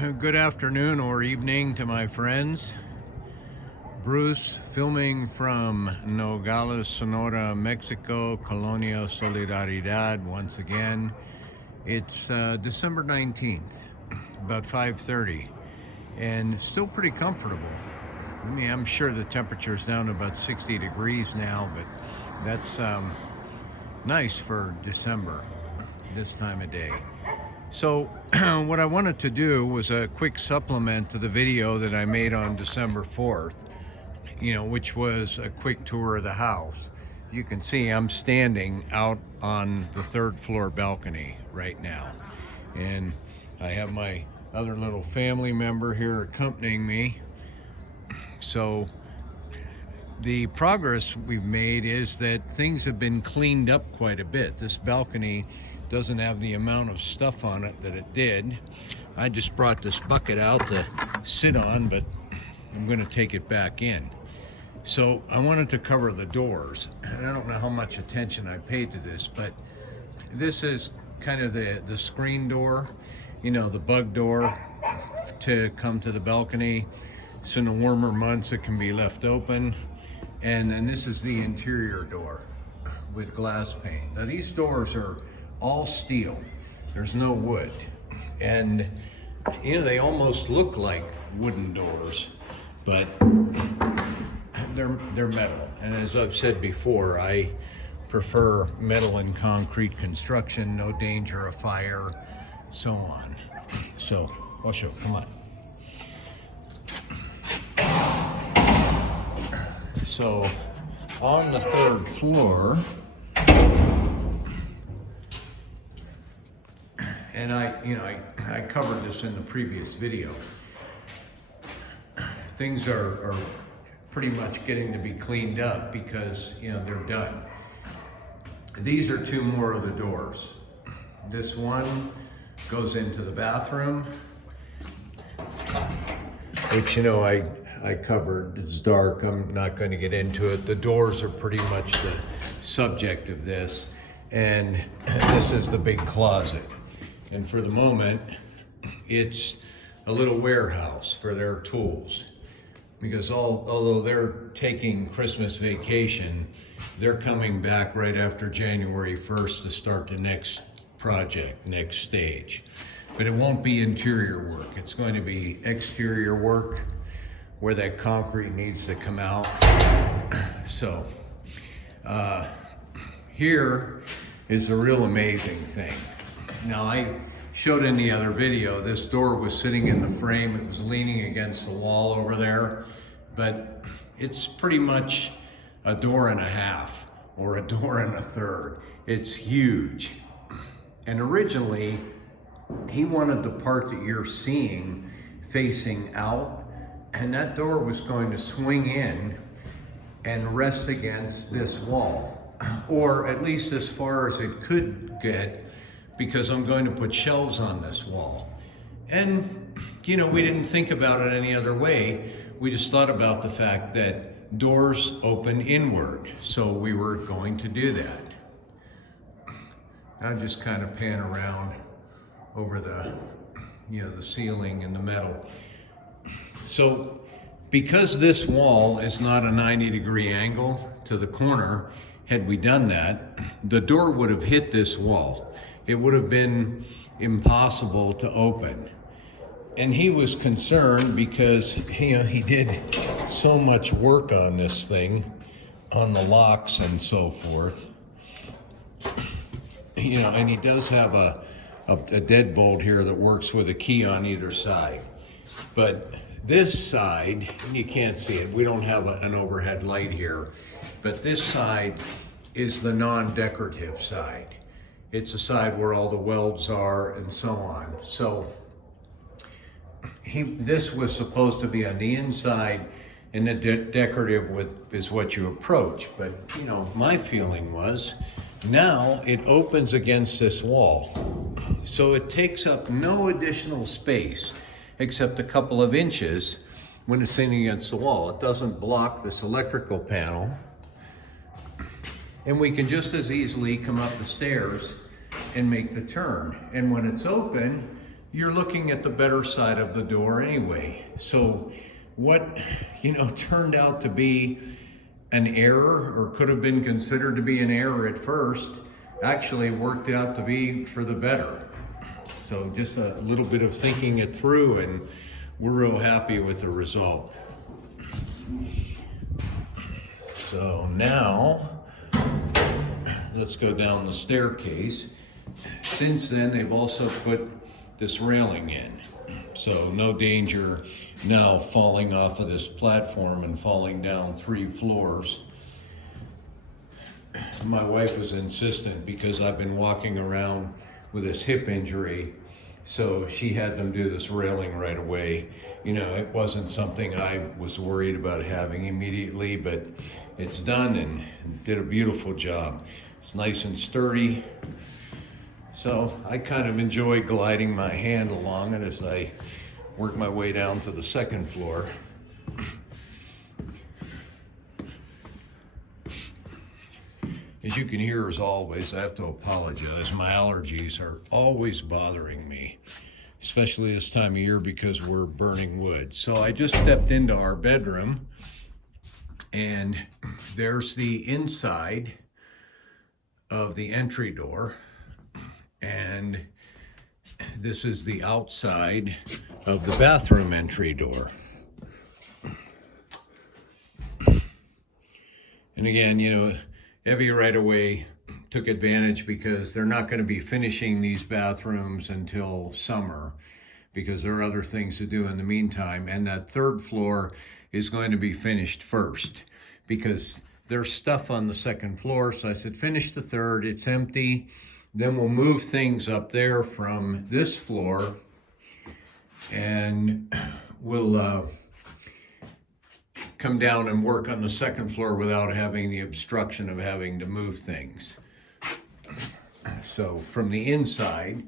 Good afternoon or evening to my friends. Bruce filming from Nogales, Sonora, Mexico, Colonia Solidaridad once again. It's December 19th, about 5:30, and still pretty comfortable. I'm sure the temperature's down to about 60 degrees now, but that's nice for December, this time of day. So what I wanted to do was a quick supplement to the video that I made on December 4th, which was a quick tour of the house. You can see I'm standing out on the third floor balcony right now. And I have my other little family member here accompanying me. So the progress we've made is that things have been cleaned up quite a bit. This balcony doesn't have the amount of stuff on it that it did. I just brought this bucket out to sit on, but I'm going to take it back in. So I wanted to cover the doors, and I don't know how much attention I paid to this, but this is kind of the screen door, the bug door to come to the balcony. So in the warmer months it can be left open. And then this is the interior door with glass pane. Now these doors are all steel. There's no wood. And they almost look like wooden doors, but they're metal. And as I've said before, I prefer metal and concrete construction, no danger of fire, so on. So, Osho, come on. So, on the third floor, and I covered this in the previous video. Things are pretty much getting to be cleaned up because they're done. These are two more of the doors. This one goes into the bathroom, which I covered. It's dark. I'm not going to get into it. The doors are pretty much the subject of this, and this is the big closet. And for the moment, it's a little warehouse for their tools. Because although they're taking Christmas vacation, they're coming back right after January 1st to start the next project, next stage. But it won't be interior work. It's going to be exterior work where that concrete needs to come out. So here is a real amazing thing. Now, I showed in the other video, this door was sitting in the frame. It was leaning against the wall over there, but it's pretty much a door and a half or a door and a third. It's huge. And originally, he wanted the part that you're seeing facing out, and that door was going to swing in and rest against this wall, or at least as far as it could get, because I'm going to put shelves on this wall. And, we didn't think about it any other way. We just thought about the fact that doors open inward. So we were going to do that. I'll just kind of pan around over the ceiling and the metal. So because this wall is not a 90-degree angle to the corner, had we done that, the door would have hit this wall. It would have been impossible to open. And he was concerned because he did so much work on this thing, on the locks and so forth. And he does have a deadbolt here that works with a key on either side. But this side, and you can't see it, we don't have an overhead light here, but this side is the non-decorative side. It's a side where all the welds are and so on. So this was supposed to be on the inside, and the decorative is what you approach. But my feeling was, now it opens against this wall. So it takes up no additional space except a couple of inches when it's leaning against the wall. It doesn't block this electrical panel. And we can just as easily come up the stairs and make the turn. And when it's open, you're looking at the better side of the door anyway. So what, turned out to be an error, or could have been considered to be an error at first, actually worked out to be for the better. So just a little bit of thinking it through, and we're real happy with the result. So now let's go down the staircase. Since then, they've also put this railing in, so no danger now falling off of this platform and falling down 3 floors. My wife was insistent because I've been walking around with this hip injury, so she had them do this railing right away. It wasn't something I was worried about having immediately, but it's done and did a beautiful job. It's nice and sturdy. So I kind of enjoy gliding my hand along it as I work my way down to the 2nd floor. As you can hear, as always, I have to apologize. My allergies are always bothering me, especially this time of year because we're burning wood. So I just stepped into our bedroom, and there's the inside of the entry door, and this is the outside of the bathroom entry door. And again, Evie right away took advantage because they're not going to be finishing these bathrooms until summer because there are other things to do in the meantime. And that 3rd floor is going to be finished first because there's stuff on the 2nd floor. So I said, finish the 3rd, it's empty. Then we'll move things up there from this floor, and we'll come down and work on the 2nd floor without having the obstruction of having to move things. So from the inside,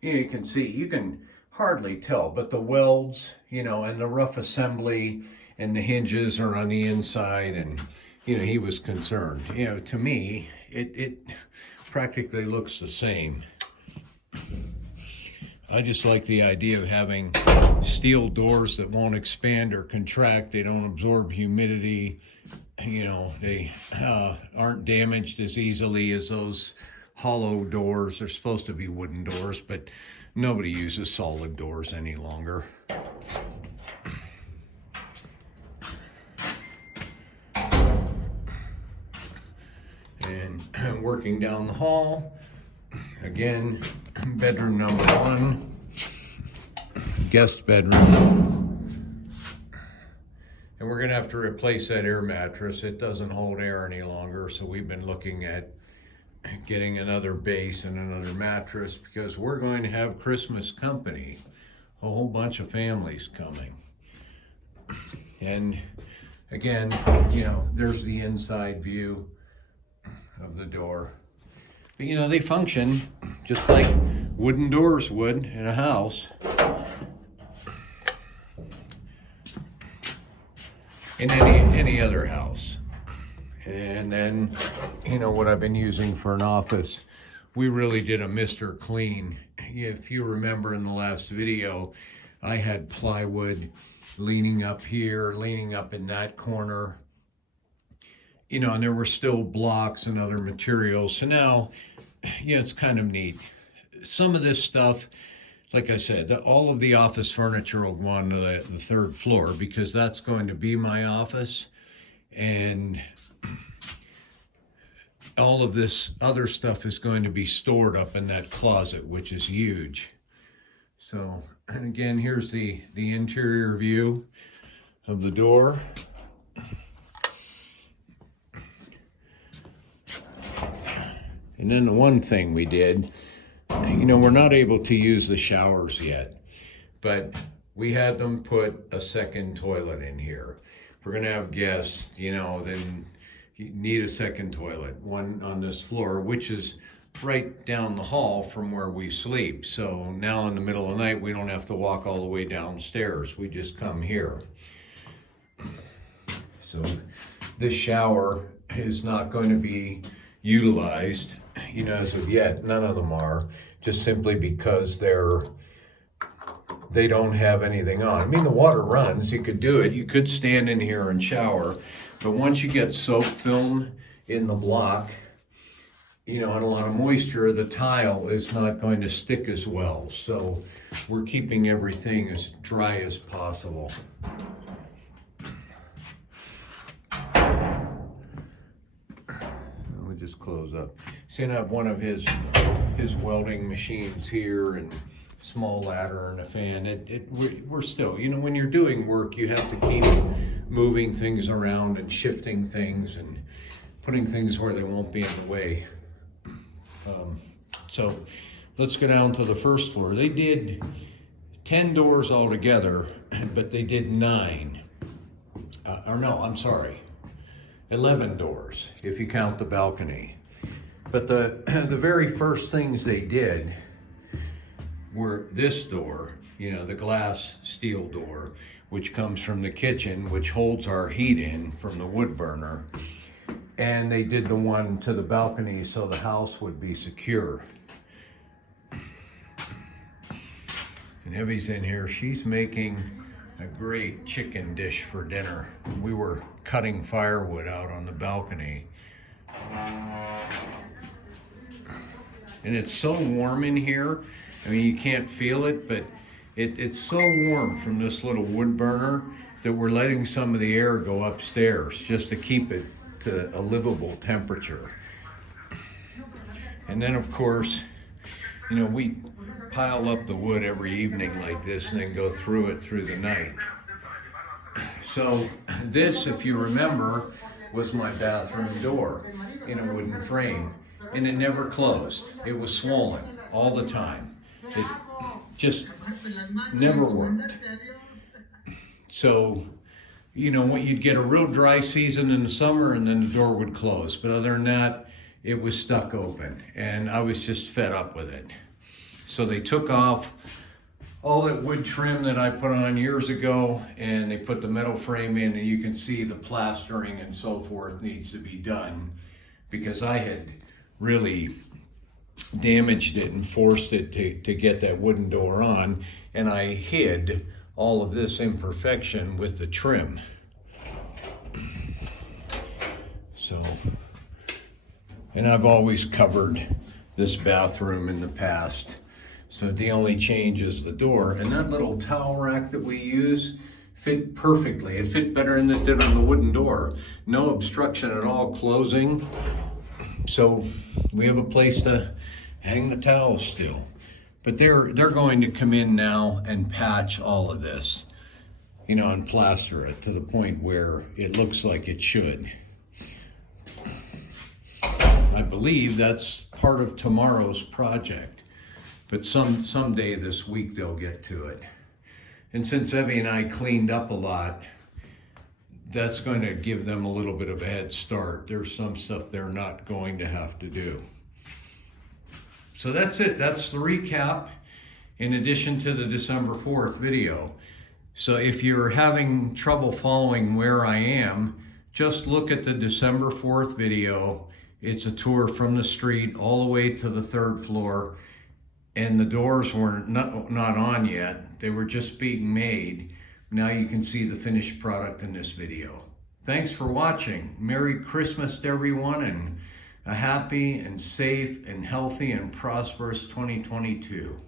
you can see, you can hardly tell, but the welds, and the rough assembly and the hinges are on the inside, and he was concerned. To me, it practically looks the same. I just like the idea of having steel doors that won't expand or contract. They don't absorb humidity. They aren't damaged as easily as those hollow doors. They're supposed to be wooden doors, but nobody uses solid doors any longer. And working down the hall, again, bedroom number 1, guest bedroom. And we're gonna have to replace that air mattress. It doesn't hold air any longer, so we've been looking at getting another base and another mattress because we're going to have Christmas company, a whole bunch of families coming. And again, there's the inside view of the door. But they function just like wooden doors would in a house. In any other house. And then, what I've been using for an office, we really did a Mr. Clean. If you remember in the last video, I had plywood leaning up here, leaning up in that corner, and there were still blocks and other materials. So now, it's kind of neat. Some of this stuff, like I said, all of the office furniture will go on to the 3rd floor because that's going to be my office. And all of this other stuff is going to be stored up in that closet, which is huge. So, and again, here's the interior view of the door. And then the one thing we did, we're not able to use the showers yet, but we had them put a 2nd toilet in here. If we're gonna have guests, then you need a 2nd toilet, one on this floor, which is right down the hall from where we sleep. So now in the middle of the night, we don't have to walk all the way downstairs. We just come here. So this shower is not going to be utilized, as of yet. None of them are, just simply because they're they don't have anything on. I mean, the water runs, you could do it. You could stand in here and shower, but once you get soap film in the block, you know, and a lot of moisture, the tile is not going to stick as well. So we're keeping everything as dry as possible. We'll just close up. See, I have one of his welding machines here, and small ladder and a fan. We're still, you know, when you're doing work, you have to keep moving things around and shifting things and putting things where they won't be in the way. So let's go down to the first floor. They did 10 doors altogether, but they did 9. Or no, I'm sorry, 11 doors if you count the balcony. But the very first things they did were this door, you know, the glass steel door, which comes from the kitchen, which holds our heat in from the wood burner. And they did the one to the balcony so the house would be secure. And Evie's in here. She's making a great chicken dish for dinner. We were cutting firewood out on the balcony. And it's so warm in here. I mean, you can't feel it, but it's so warm from this little wood burner that we're letting some of the air go upstairs just to keep it to a livable temperature. And then, of course, you know, we pile up the wood every evening like this and then go through it through the night. So this, if you remember, was my bathroom door in a wooden frame, and it never closed. It was swollen all the time. It just never worked. So, you know, you'd get a real dry season in the summer and then the door would close. But other than that, it was stuck open, and I was just fed up with it. So they took off all that wood trim that I put on years ago, and they put the metal frame in, and you can see the plastering and so forth needs to be done, because I had really damaged it and forced it to get that wooden door on, and I hid all of this imperfection with the trim. So, and I've always covered this bathroom in the past. So the only change is the door, and that little towel rack that we use fit perfectly. It fit better than it did on the wooden door. No obstruction at all closing. So we have a place to hang the towels still. But they're going to come in now and patch all of this, you know, and plaster it to the point where it looks like it should. I believe that's part of tomorrow's project. But someday this week they'll get to it. And since Evie and I cleaned up a lot, that's going to give them a little bit of a head start. There's some stuff they're not going to have to do. So that's it. That's the recap, in addition to the December 4th video. So if you're having trouble following where I am, just look at the December 4th video. It's a tour from the street all the way to the 3rd floor. And the doors were not on yet. They were just being made. Now you can see the finished product in this video. Thanks for watching. Merry Christmas to everyone, and a happy and safe and healthy and prosperous 2022.